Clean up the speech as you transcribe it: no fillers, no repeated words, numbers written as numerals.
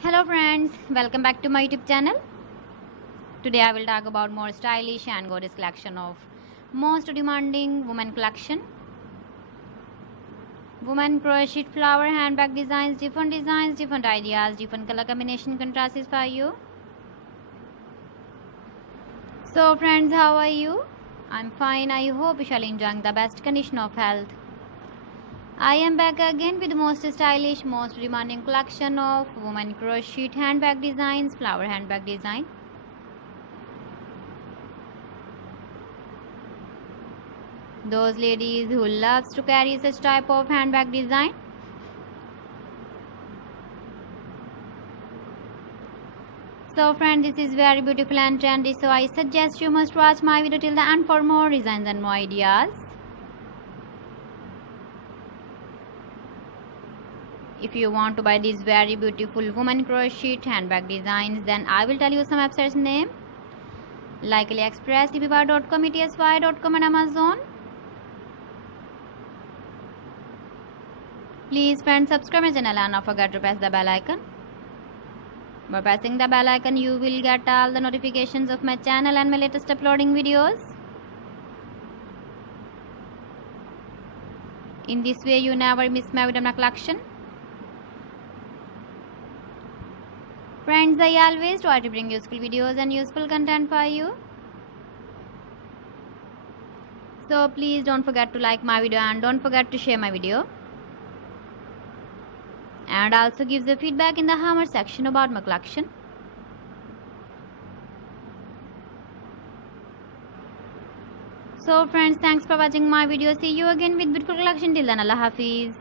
Hello friends, welcome back to my YouTube channel. Today I will talk about more stylish and gorgeous collection of most demanding women collection. Women crochet flower handbag designs, different ideas, different color combination contrasts for you. So friends, how are you? I'm fine. I hope you shall enjoying the best condition of health. I am back again with the most stylish, most demanding collection of women crochet handbag designs, flower handbag design. Those ladies who loves to carry such type of handbag design. So friend, this is very beautiful and trendy, so I suggest you must watch my video till the end for more designs and more ideas. If you want to buy these very beautiful woman crochet handbag designs, then I will tell you some websites name like AliExpress, eBay.com, ETSY.com and Amazon. Please friends, subscribe my channel and don't forget to press the bell icon. By pressing the bell icon, you will get all the notifications of my channel and my latest uploading videos. In this way, you never miss my video collection. Friends, I always try to bring useful videos and useful content for you. So please don't forget to like my video and don't forget to share my video. And also give the feedback in the comment section about my collection. So friends, thanks for watching my video. See you again with beautiful collection. Till then, Allah Hafiz.